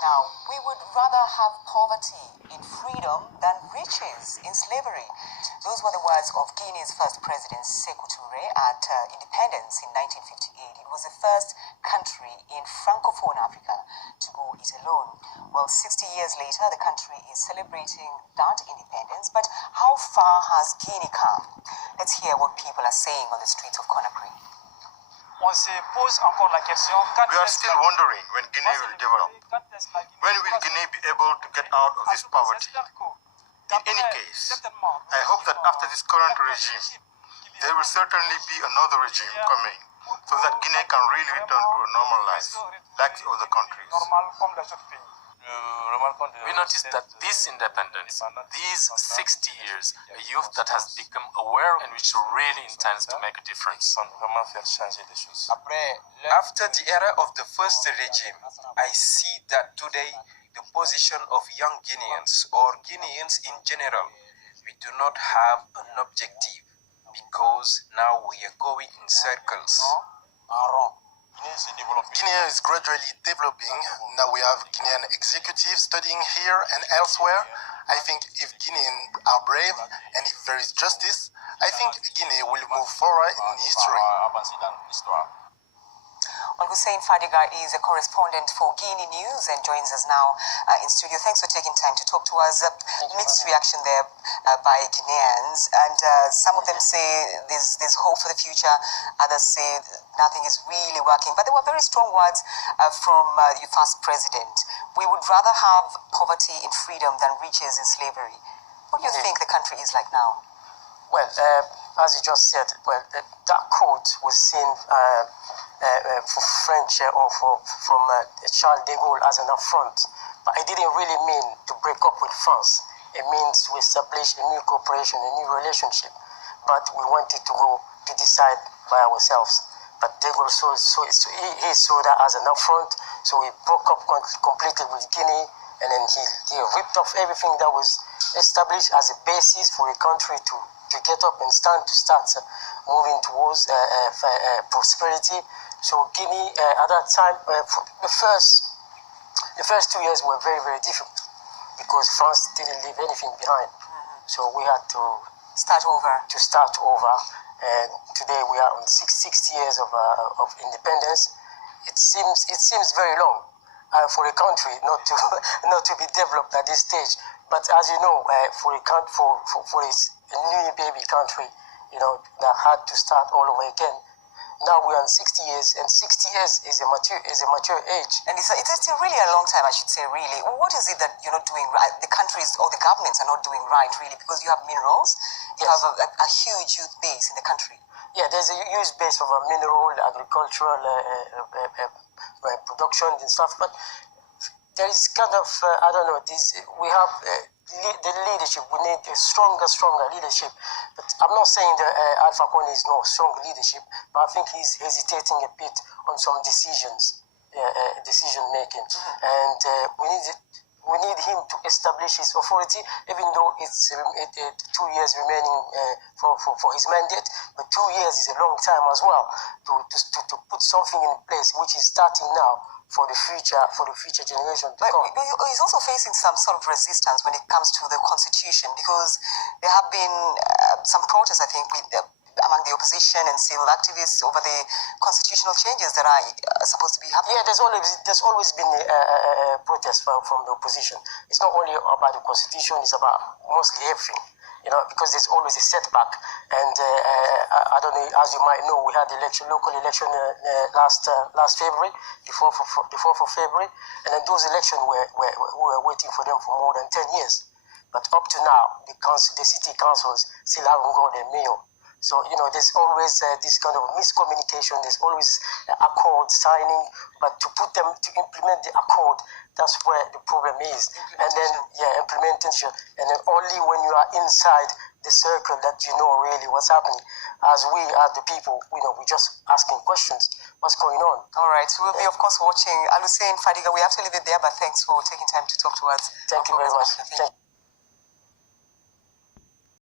Now, we would rather have poverty in freedom than riches in slavery. Those were the words of Guinea's first president, Sékou Touré, at independence in 1958. It was the first country in Francophone Africa to go it alone. Well, 60 years later, the country is celebrating that independence. But how far has Guinea come? Let's hear what people are saying on the streets of Conakry. We are still wondering when Guinea will develop. When will Guinea be able to get out of this poverty? In any case, I hope that after this current regime, there will certainly be another regime coming so that Guinea can really return to a normal life, like the other countries. We noticed that this independence, these 60 years, a youth that has become aware and which really intends to make a difference. After the era of the first regime, I see that today the position of young Guineans or Guineans in general, we do not have an objective because now we are going in circles. Guinea is gradually developing. Now we have Guinean executives studying here and elsewhere. I think if Guineans are brave and if there is justice, I think Guinea will move forward in history. Hussein Fadiga is a correspondent for Guinea News and joins us now in studio. Thanks for taking time to talk to us. Mixed reaction there by Guineans, and some of them say there's hope for the future. Others say nothing is really working. But there were very strong words from your first president. We would rather have poverty in freedom than riches in slavery. What do you think the country is like now? Well, as you just said, well, that quote was seen for French or from Charles de Gaulle as an affront. But I didn't really mean to break up with France. It means to establish a new cooperation, a new relationship. But we wanted to go to decide by ourselves. But de Gaulle he saw that as an affront, so he broke up completely with Guinea, and then he ripped off everything that was established as a basis for a country to get up and start moving towards prosperity. So Guinea at that time, the first 2 years were very, very difficult because France didn't leave anything behind. So we had to start over. And today we are on 60 years of independence. It seems very long for a country not to be developed at this stage. But as you know, for a new baby country, that had to start all over again. Now we're on 60 years, and 60 years is a mature age. And it's still really a long time, I should say, really. What is it that you're not doing right? The countries or the governments are not doing right, really, because you have minerals, you have a huge youth base in the country. Yeah, there's a huge base of mineral, agricultural production and stuff, but there is kind of, I don't know, we have the leadership. We need a stronger leadership. But I'm not saying that Alpha Condé is no strong leadership, but I think he's hesitating a bit on some decision making. And we need him to establish his authority, even though it's 2 years remaining for his mandate. But 2 years is a long time as well to put something in place, which is starting now for the future generation to come. But he's also facing some sort of resistance when it comes to the constitution, because there have been some protests, I think, among the opposition and civil activists over the constitutional changes that are supposed to be happening. Yeah, there's always been a protest from the opposition. It's not only about the constitution; it's about mostly everything. Because there's always a setback. And I don't know, as you might know, we had the local election last February, the 4th of February, and then those elections we were waiting for them for more than 10 years. But up to now, the city councils still haven't got their mayor. So, there's always this kind of miscommunication. There's always accord signing, but to implement the accord, that's where the problem is. And then, implementation. And then only when you are inside the circle that you know really what's happening. As the people, we're just asking questions. What's going on? All right. We'll be, of course, watching. Hussein Fadiga, we have to leave it there, but thanks for taking time to talk to us. Thank you very much.